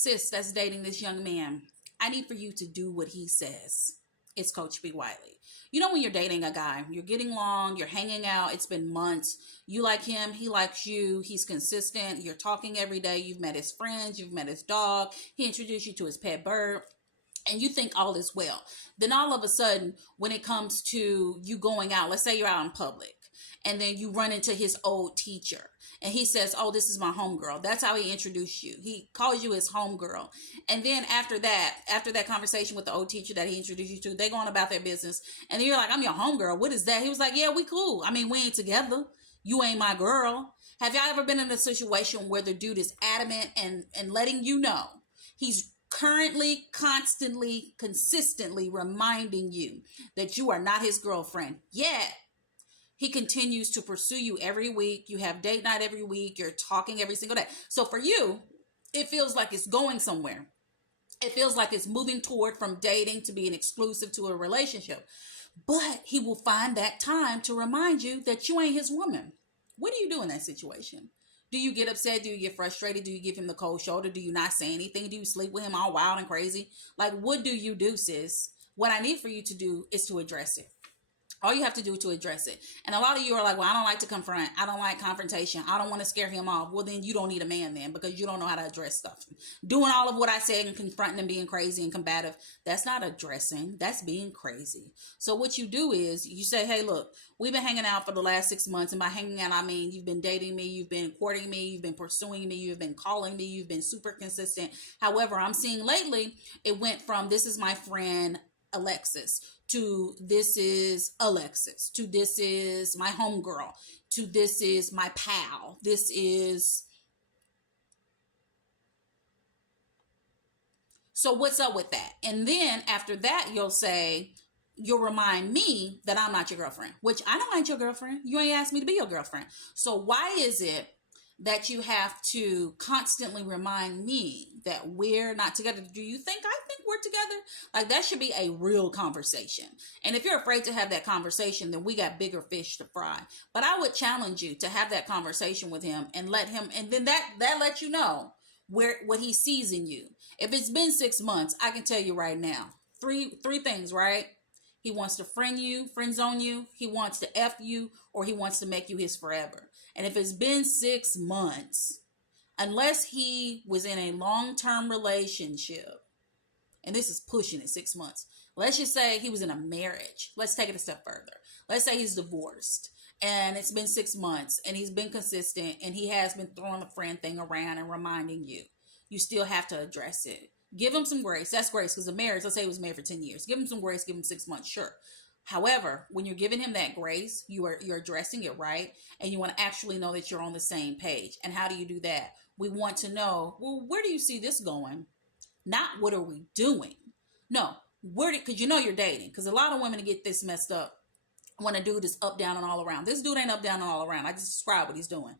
sis that's dating this young man, I need for you to do what he says. It's Coach B. Wiley. You know, when you're dating a guy, you're getting along, you're hanging out, it's been months. You like him, he likes you, he's consistent, you're talking every day, you've met his friends, you've met his dog, he introduced you to his pet bird, and you think all is well. Then all of a sudden, when it comes to you going out, let's say you're out in public, and then you run into his old teacher, and he says, oh, this is my homegirl. That's how he introduced you. He calls you his homegirl. And then after that conversation with the old teacher that he introduced you to, they go on about their business. And then you're like, I'm your homegirl. What is that? He was like, yeah, we cool. I mean, we ain't together. You ain't my girl. Have y'all ever been in a situation where the dude is adamant and letting you know he's currently, constantly, consistently reminding you that you are not his girlfriend? Yet he continues to pursue you every week. You have date night every week. You're talking every single day. So for you, it feels like it's going somewhere. It feels like it's moving toward from dating to being exclusive to a relationship. But he will find that time to remind you that you ain't his woman. What do you do in that situation? Do you get upset? Do you get frustrated? Do you give him the cold shoulder? Do you not say anything? Do you sleep with him all wild and crazy? Like, what do you do, sis? What I need for you to do is to address it. All you have to do to address it. And a lot of you are like, well, I don't like to confront. I don't like confrontation. I don't want to scare him off. Well, then you don't need a man then, because you don't know how to address stuff. Doing all of what I said and confronting and being crazy and combative, that's not addressing. That's being crazy. So what you do is you say, hey, look, we've been hanging out for the last 6 months. And by hanging out, I mean, you've been dating me. You've been courting me. You've been pursuing me. You've been calling me. You've been super consistent. However, I'm seeing lately, it went from this is my friend Alexis to this is Alexis to this is my homegirl to this is my pal. This is. So what's up with that? And then after that, you'll remind me that I'm not your girlfriend, which I don't like your girlfriend. You ain't asked me to be your girlfriend. So why is it that you have to constantly remind me that we're not together? Do you think I think we're together? Like, that should be a real conversation. And if you're afraid to have that conversation, then we got bigger fish to fry. But I would challenge you to have that conversation with him and let him, and then that lets you know what he sees in you. If it's been 6 months, I can tell you right now, three things, right? He wants to friend zone you, he wants to F you, or he wants to make you his forever. And if it's been 6 months, unless he was in a long-term relationship, and this is pushing it 6 months, let's just say he was in a marriage. Let's take it a step further. Let's say he's divorced and it's been 6 months and he's been consistent and he has been throwing the friend thing around and reminding you. You still have to address it. Give him some grace. That's grace, because the marriage, let's say he was married for 10 years. Give him some grace. Give him 6 months. Sure. However, when you're giving him that grace, you're addressing it right, and you want to actually know that you're on the same page. And how do you do that? We want to know, well, where do you see this going? Not what are we doing? No, because you know you're dating. Because a lot of women get this messed up when a dude is up, down, and all around. This dude ain't up, down, and all around. I just described what he's doing.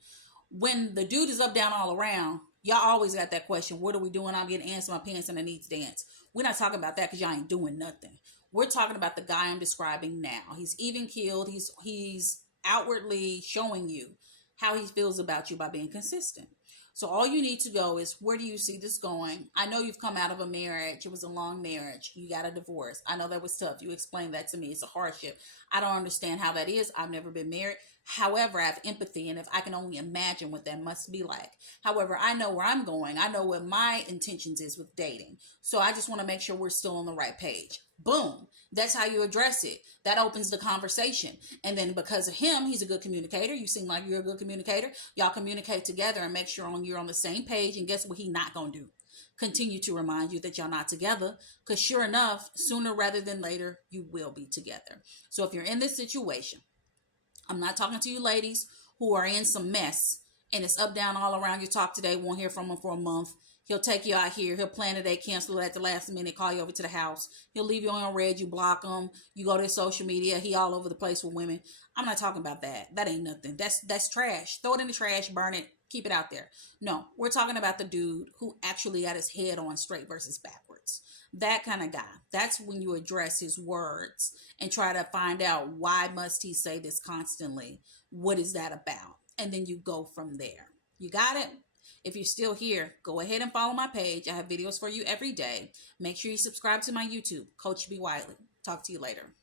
When the dude is up, down, all around, y'all always got that question, what are we doing? I'm getting ants in my pants and I need to dance. We're not talking about that because y'all ain't doing nothing. We're talking about the guy I'm describing now. He's even keeled. He's outwardly showing you how he feels about you by being consistent. So all you need to go is, where do you see this going? I know you've come out of a marriage. It was a long marriage. You got a divorce. I know that was tough. You explained that to me. It's a hardship. I don't understand how that is. I've never been married. However, I have empathy, and if I can only imagine what that must be like. However, I know where I'm going. I know what my intentions is with dating. So I just want to make sure we're still on the right page. Boom. That's how you address it. That opens the conversation. And then because of him, he's a good communicator. You seem like you're a good communicator. Y'all communicate together and make sure you're on the same page. And guess what he not going to do? Continue to remind you that y'all not together. Because sure enough, sooner rather than later, you will be together. So if you're in this situation, I'm not talking to you ladies who are in some mess and it's up, down, all around. You talk today, won't hear from him for a month. He'll take you out here. He'll plan a day, cancel it at the last minute, call you over to the house. He'll leave you on red. You block him. You go to his social media. He all over the place with women. I'm not talking about that. That ain't nothing. That's trash. Throw it in the trash, burn it, keep it out there. No, we're talking about the dude who actually got his head on straight versus backwards. That kind of guy. That's when you address his words and try to find out, why must he say this constantly? What is that about? And then you go from there. You got it? If you're still here, go ahead and follow my page. I have videos for you every day. Make sure you subscribe to my YouTube, Coach B. Wiley. Talk to you later.